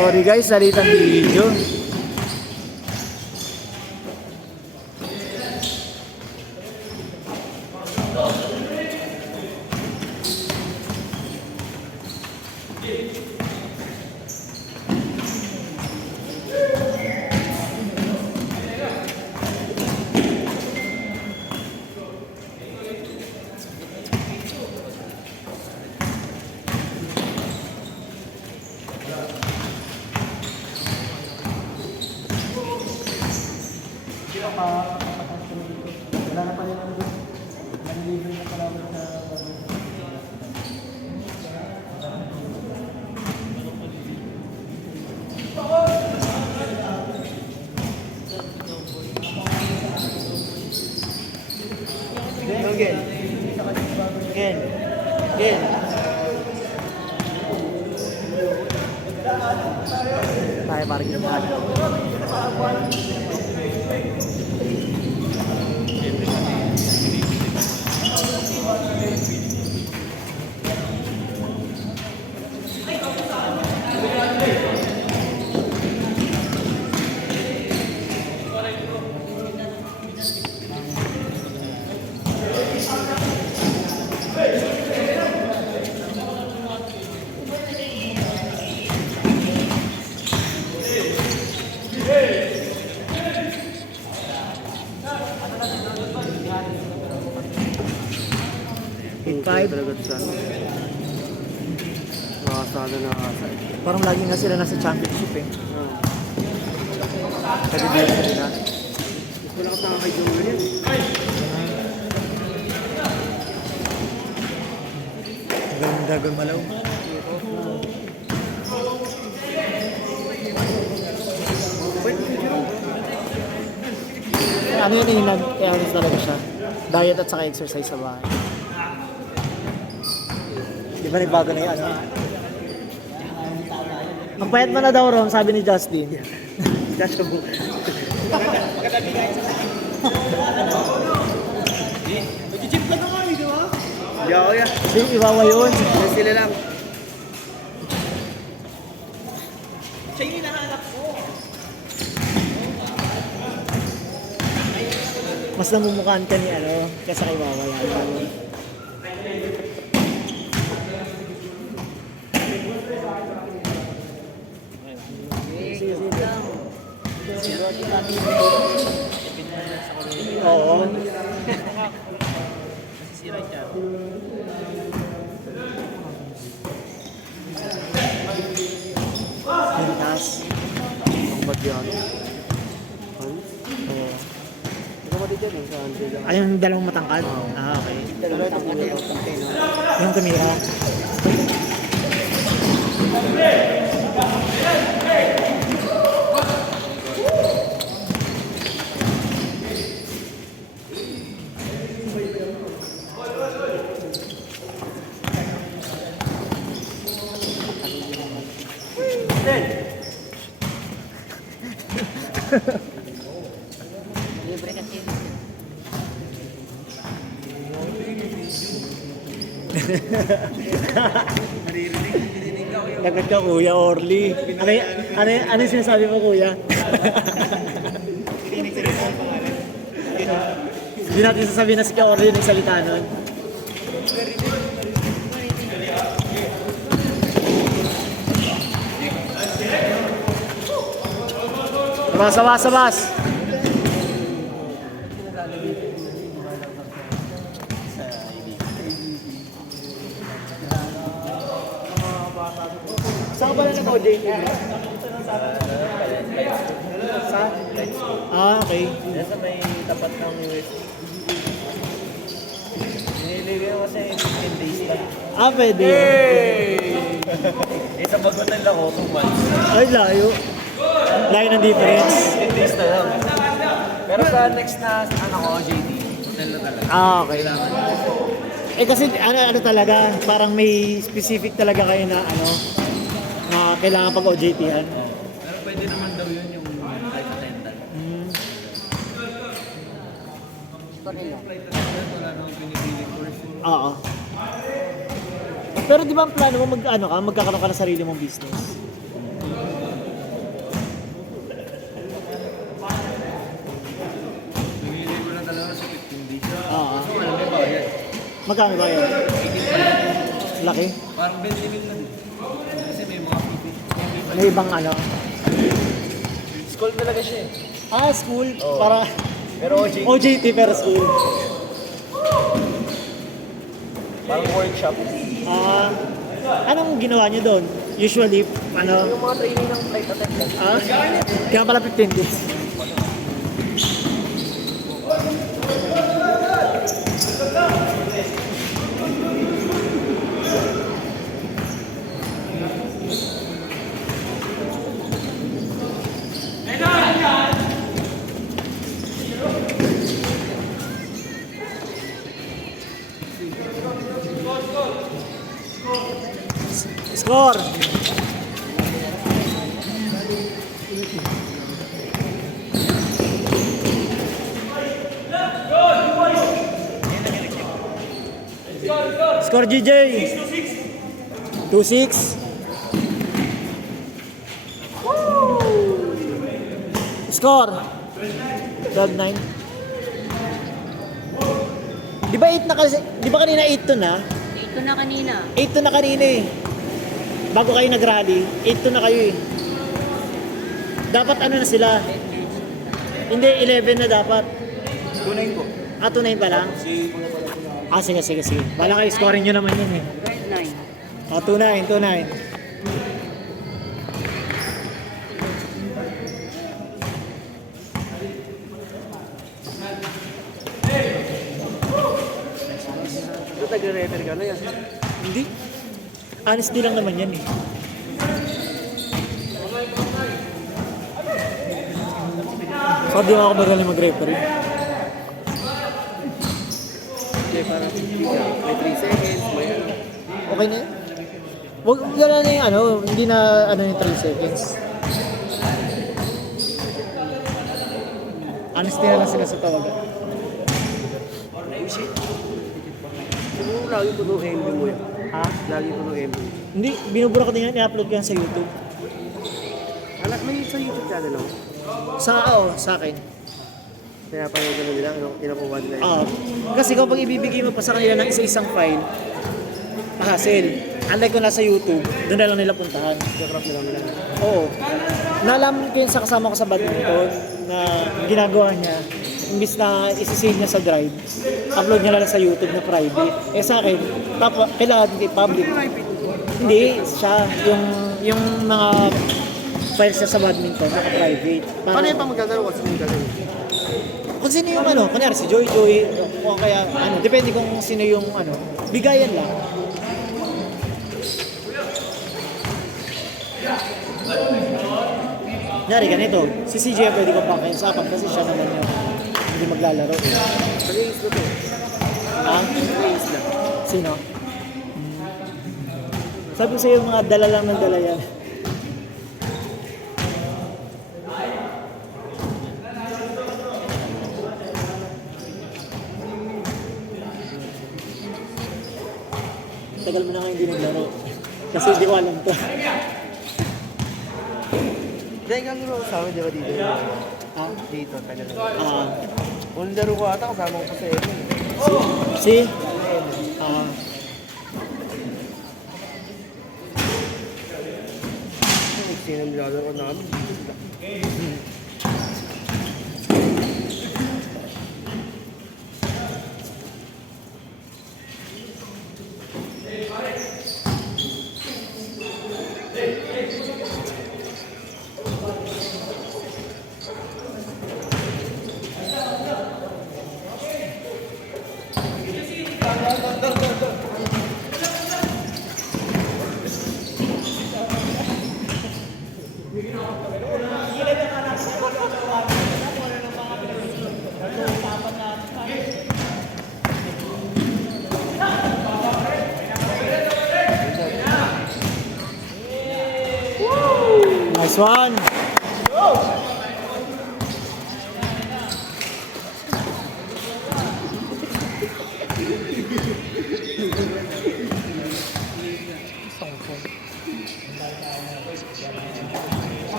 Sorry guys, salitan video. Wala na pala naman doon. Nag-deliver na pala ako sa Gen. Gen. Gen. Tayo parang ginawa. Nakasala na nakasala. Parang lagi nga sila nasa championship eh. Kalibiyan sa nila. Wala kasama kay Joel yan. Dagon malaw. Ano yun yung nag-alis talaga siya? Diet at saka exercise sa bahay. Di ba nagbago na yung ano? Magpayat mo na daw, Rom, sabi ni Justin. Joshua Book. Mag-chip ka na nga, di ba? Hindi ako yan. Hindi, iwawa yun. Sila lang. Siya yung hinahanap ko. Mas namumukhaan ka ni ano, kaysa kay Wawa yan. Oo. Masisira siya. Pintas. Ang ba't yan? Oo. Kapatid yan eh, sa Andre lang. Ay, yung dalawang matangkad? Ah, okay. Dalawa itong kuya ko, container. Yung tumira. Libre kasi. Lagat ka, Kuya Orly. Ano yung sinasabi mo, Kuya? Hindi natin sasabihin na si Kuya Orly yung nagsalita nun. Sabas, sabas, sabas! Saan ba na nag-OJT? Sa? Ah, okay. Nasa may tapat ng US. Nililigaw kasi 15 days lang. Ah, pwede. Sa Bagutan ako, 2 months. Ay, layo. Layo ng difference. 15 days na lang. Pero sa next na, ano ko, JD, hotel na talaga. Ah, okay. Eh kasi ano talaga, parang may specific talaga kayo na ano, na kailangan pag OJT-han. Pero pwede naman daw yun yung flight attendant. Flight attendant, wala namang pinipiling course. Oo. Pero di ba ang plano mo magkakaroon ka ng sarili mong business? Magkano ba yun? Laki? Parang 20 mil lang. Kasi may mga pipit. May ibang ano? School talaga siya eh. Ah, school. Oo. Para Pero OJT, OJT pero school. parang workshop. Ah, anong ginawa niyo doon? Usually, ano? Yung mga training ng flight attendant. Ah? Kaya pala 15 days. Score! Score GJ! 2-6. Score! 12-9. Di ba 8 na kasi? Di ba kanina 8 to na? Dito na kanina. 8 to na kanina eh. Bago kayo nag-rally, 8 to na kayo eh. Dapat ano na sila? Hindi, 11 na dapat. 2-9 po. Ah, 2-9 pa lang? Ah, sige. Bala kayo, scoring nyo naman yun eh. 9. Ah, 2-9. Ito taga-refer ka na yan. Hindi. Honesty lang naman yan eh. Sabi mo ako magaling mag-referee. Okay, parang may 3 seconds, may ano. Okay na yun? Wag gano'n na yung ano, hindi na ano yung 3 seconds. Honesty na lang sila sa tawagan. Siguro lagi po itong MB mo yan. Ha? Lagi po itong MB. Hindi, binubura ko din yan, i-upload ko yan sa YouTube. May sa YouTube channel ako. Sa akin. Kaya parang gano'n nila, kinukuha nila yun. Kasi kapag ibibigay mo pa sa kanila ng isa-isang file, hassle. Unlike kung nasa YouTube, doon na lang nila puntahan. Crop nila nila. Oo. Nalaman ko yun sa kasama ko sa badminton na ginagawa niya, imbis na isi-save niya sa drive, upload niya lang sa YouTube na private. Eh sa akin, kailangan public. Hindi, siya, yung mga files niya sa badminton, naka-private. Paano yung pag maglalaro kasi yung gano'n? Kung sino yung ano, kunyari si Joy, o kaya ano, depende kung sino yung ano, bigayan lang. Kunyari ganito, si CJ pwede ko pakiusapan kasi siya naman yung hindi maglalaro. Sa links na to. Ha? Sa links na. Sino? Sabi ko sa'yo, mga dala lang ng dala yan. Tagal mo na nga hindi naglaro. Kasi hindi ko alam to. Dahil kang laro sa amin, di ba dito? Ha? Dito, tagal. Ah, Kung laro ko ata, kasama ko pa sa Evan. si? Ah, Sino nilalaro namin? nice one!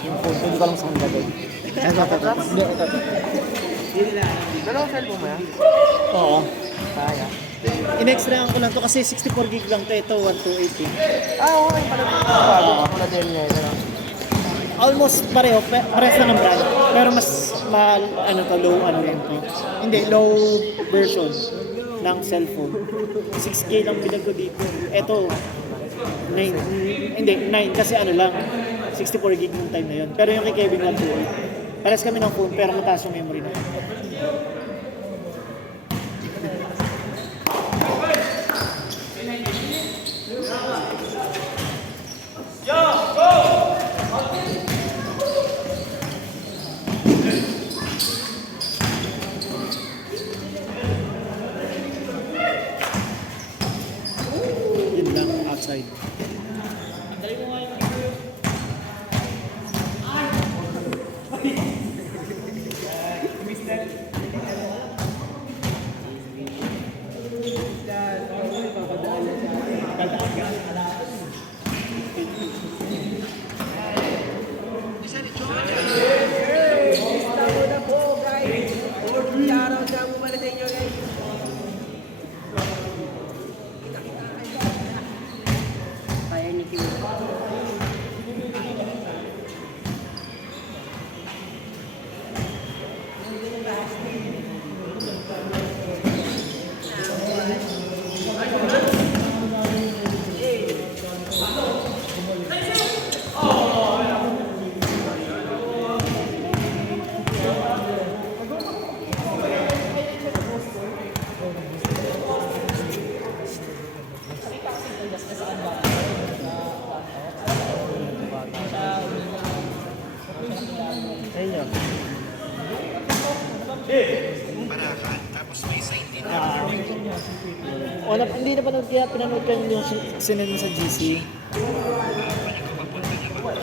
Yung phone, hindi ko alam saan gagawin. Hindi, ito. Dalawang cellphone mo yan? Oo. Kaya. In-extra ko lang to kasi 64 gig lang to. Ito 128 eh. Okay pala. Bago ka pala din niya. Almost pareho, pares na ng brand. Pero mas mahal, ano to, low, ano lang to. Hindi, low version ng cellphone. 6K lang bilag ko dito. Ito, 9, hindi, 9 kasi ano lang, 64 gig ng time na yun. Pero yung kay Kevin 128. Pares kami ng phone, pero mataas yung memory na. Yun lang, outside. Kaya ni Kim. Ayun yun. Wala, hindi na panood kaya pinanood ko yung sinend mo sa GC.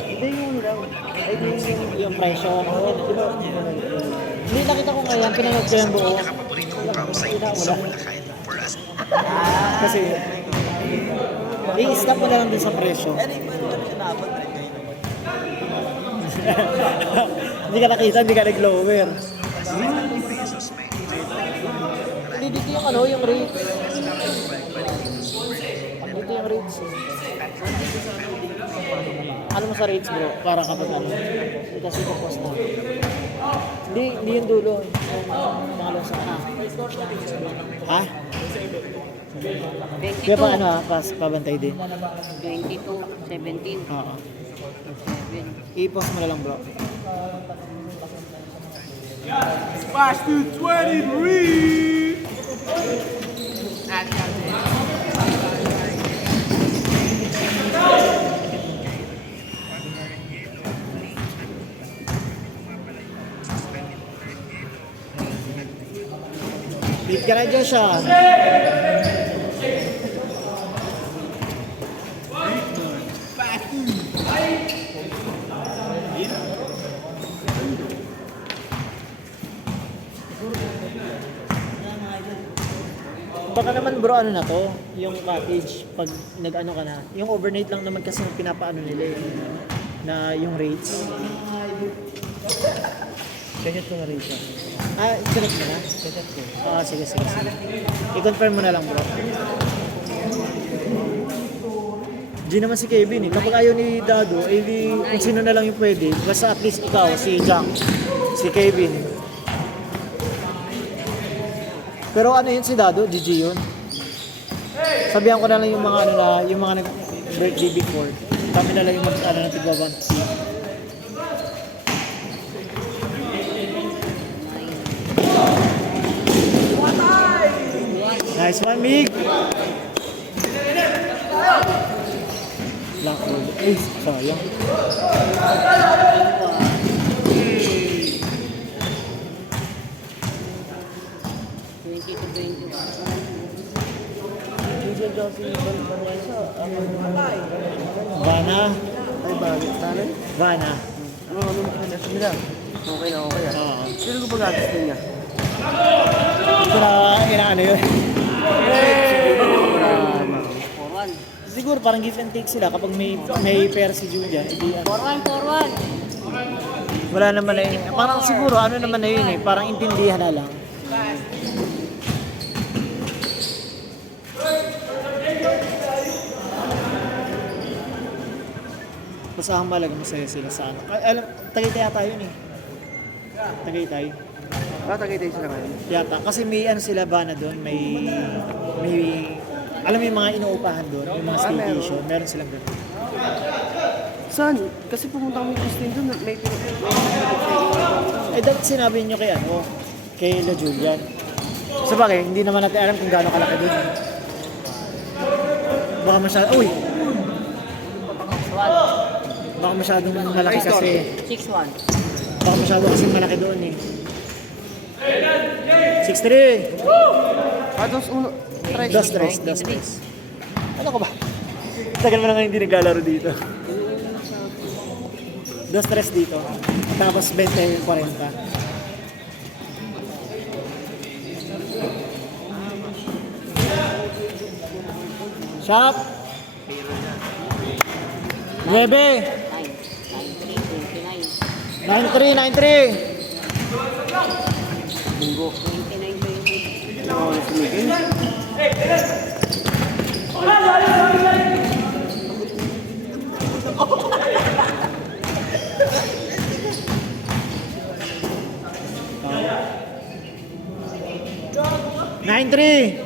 Hindi yung daw. Ay, yung presyo. Hindi, nakita ko ngayon, pinanood ko yung buo. Wala. Kasi, i-stop mo na lang din sa presyo. Hindi ka nakita, hindi ka nag-lower. Hindi, dito yung ano, yung rates. Dito yung rates. Ano mo sa rates bro? Para kapag ano. Hindi kasi post na. Hindi yung dulo. Yung nalo sa Ha? 22, Kaya pa ano ha? Pabantay din. 22, 17, Oo. 7. I-post mo na lang bro. Smash to 23! Beat ka na Joshua. Baka naman bro, ano na to, yung package, pag nag-ano ka na, yung overnight lang naman kasi yung pinapaano nila eh, na yung rates. Check ko na rin siya. Select mo na? Check ko. Sige. I-confirm mo na lang bro. Di naman si Kevin eh, kapag ayaw ni Dado, eh di kung sino na lang yung pwede, basta at least ikaw, si Jack, si Kevin. Pero ano yun si Dado? GG yun. Sabihan ko na lang yung mga ano na, yung mga nag-birthday before. Kami na lang yung ano na tigwa 1. Nice one, Mig! Black roll. Uy, sayang. 20 to 21. Diyan daw si Vanessa. Vana. Ay, bakit? Tanay? Vana. Ano mo kinasa nila? Okay na okay. Oo. Sino ko ba gatas din niya? Ito na, inaano yun. Forward. Siguro parang give and take sila kapag may pair si Julia. Hindi, 4-1, 4-1. Wala naman na yun. Parang siguro, ano naman na yun eh. Parang intindihan na lang. Basta ang malaga masaya sila sa ano. Alam, Tagaytay yata yun eh. Tagaytay. Tagaytay sila ngayon. Yata. Kasi may ano sila bana doon, may alam mo yung mga inuupahan doon, yung mga staycation, meron silang doon. Saan? Kasi pumunta kami Christine doon, may Eh dapat sinabi niyo kay ano, kay La Julian. Sa bagay, hindi naman natin alam kung gaano kalaki doon. Baka masyado, uy! Baka masyadong malaki kasi. 6-1. Baka masyado kasi malaki doon eh. 6-3! Dos uno. Dos tres. Ano ka ba? Tagal mo na nga hindi naglalaro dito. 2-3 dito. Tapos 20 yung 40. Shot! 9! 9. 9-3, 29. 9-3! Bingo. 29-20. Oo, nasumigin. Nine three.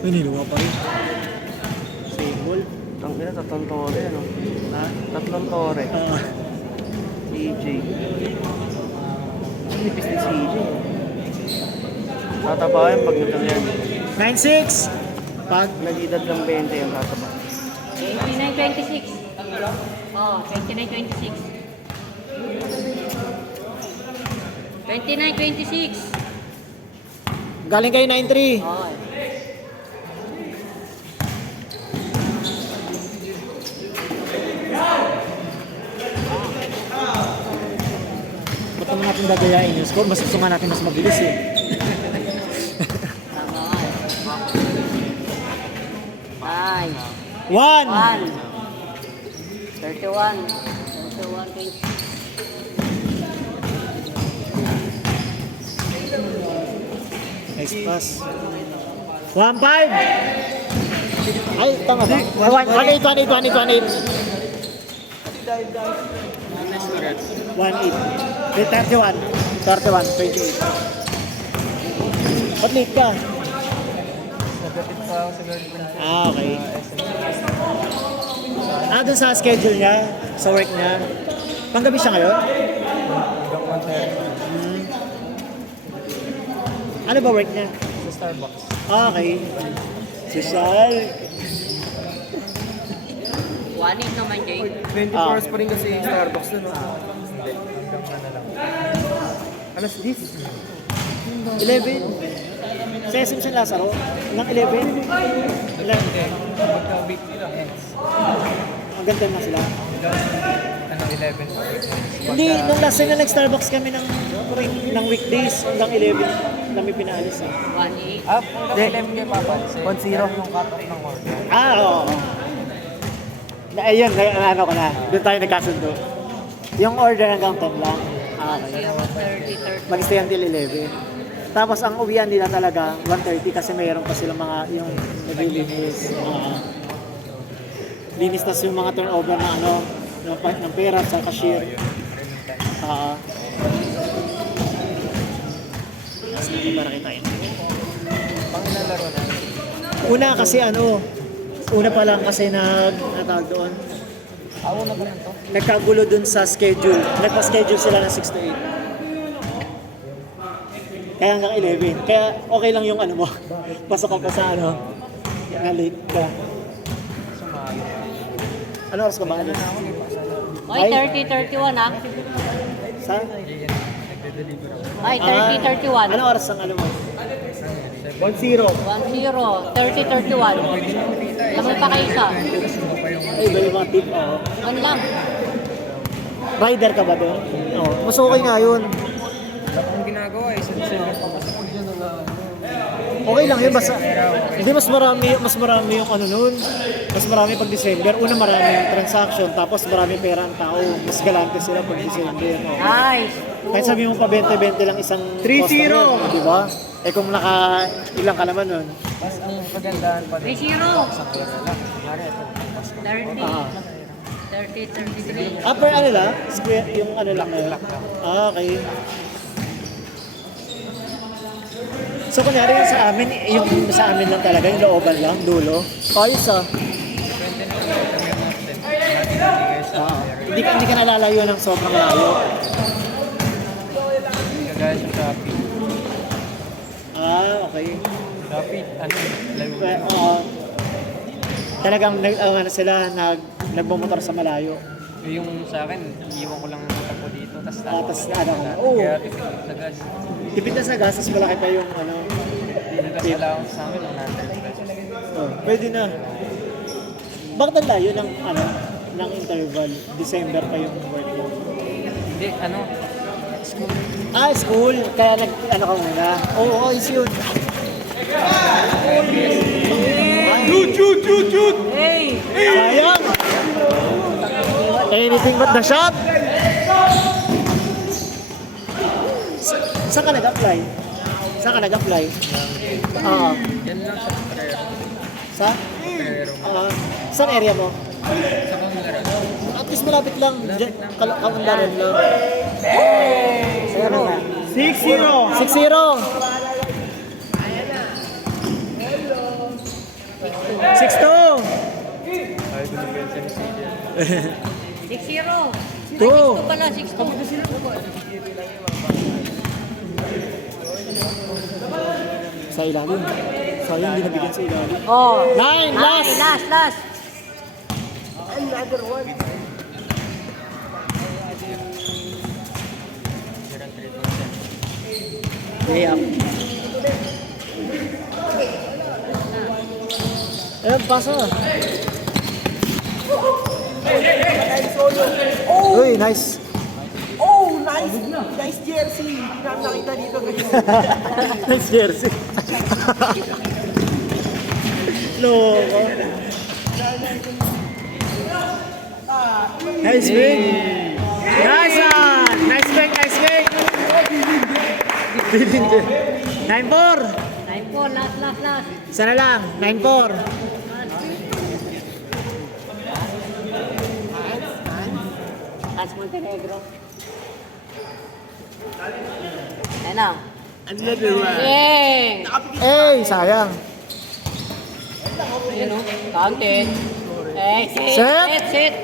Uy, niluwa pa rin. Same ball. Ang ina, tatlong tore, ano? Ha? Tatlong tore. CJ. Nipis ni CJ. Tatabahin pag nagkalian. 9-6. Pag Nag-edad lang 20 yung tataba. 29-26. Oh, 29-26. 29-26. galing kayo 9-3. Oh. Ba't naman natin dadayain yung score? Mas gusto nga natin mas mabilis eh. Tama nga eh. Nice. 1. 1. 31-26. Nice pass. 1-5. Ay, tama ba? 1-8. 31. 28. Ba't late ka? Nagkapit pa ako sa girlfriend. Okay. Doon sa schedule niya, sa work niya. Panggabi siya ngayon? Ano ba work niya? Sa Starbucks. Okay. Social. 1-8 naman, Jay. 24 hours pa rin kasi yung Starbucks doon, no? Hindi. Hanggang na lang. Alas 10. 11. Sa SM San Lazaro? Ilang 11? Ilang? Pagka-weekly lang. Ang ganda na sila. Ano, 11 pa. Hindi, nung last time na nag-Starbucks kami ng weekdays hanggang 11 kami pinaalis eh. 1-8. Hindi, 11 kayo papansin. 1-0 yung cut-off ng order. Oo. Ayun, ano ko na. Doon tayo nagkasundo. Yung order hanggang 10 lang. Okay. 0-30-30. Mag-stay until 11. Tapos ang uwian nila talaga 1:30 kasi mayroon pa silang mga yung naglilinis. Linis tas yung mga turnover na ano ng pera sa cashier. Sige para kitain. Pangilan laro na. Una kasi una pa lang kasi natawag doon. Ako na ba lang to? Nagkagulo dun sa schedule. Nagpa-schedule sila ng 6 to 8. Kaya hanggang 11. Kaya okay lang yung ano mo. Pasok ka pa sa na late ka. Ano oras ka ba alis? Oy, 30-31 ah. Sa? Ay, 30-31. Ano oras ang mo? 1-0. 1-0. 30-31. Lamang pa kayo isa. Ay, iba yung mga tip. Ano lang? Rider ka ba doon? Oo. Mas okay nga yun. Ang ginagawa is December pa kasi. Okay lang yun, basta hindi mas marami yung ano nun. Mas marami pag December. Una marami yung transaction, tapos marami pera ang tao. Mas galante sila pag December. Oh. Nice. Kahit sabi mo pa 20-20 lang isang 3-0. customer, di ba? Eh kung naka ilang ka naman nun. Mas ang kagandahan pa din. 3-0. Sa pera lang. Mara ito. 30. Ah. 30, 33. Per ano lang? Square, yung ano lang na yun. Okay. So kunyari yung sa amin lang talaga, yung looban lang, dulo. Ayos ah. Hindi ka nalalayo ng sobrang layo. Kagaya sa Shopee. Okay. Shopee, ano, layo. Talagang nagmumotor sa malayo. Yung sa akin, iwan ko lang ang tapo dito, tapos Tapos ano ko, oo. Kaya tipid sa gas. Tipid na sa gastos, malaki pa yung ano. Gas allowance sa amin, 100 pesos. Pwede na. Bakit ang layo ng ano, ng interval? December pa yung work mo. Hindi, ano, school. School. Kaya ano ka muna. Oo, ayos yun. Shoot! Hey! Sayang! Anything but the shot! Saan ka nag-apply? Saan ka nag-apply? Yan lang sa Pereiro. Sa? Pereiro. Saan area mo? Sa Kanglaran. At least malapit lang. Kaundaran lang. Sayang na. 6-0. 6-0! 6-2! Ay, binipensa ni CJ. 6-0. 2! 6-2 pala, 6-2. Sa ilalim. Sayang, hindi nabigyan sa ilalim. Oh. 9! Last! Last. Way up. Ayun, pasa. Uy, nice. Oh, nice! Nice jersey! Hindi namin nakita dito. Nice jersey. Loko. Nice wing. Nice one. Nice wing, nice wing. 9-4. 9-4, last. Isa na lang, 9-4. Last Montenegro. Ayan na. Yay! Sayang. Ayan o. Counted. Hey, Set. Set.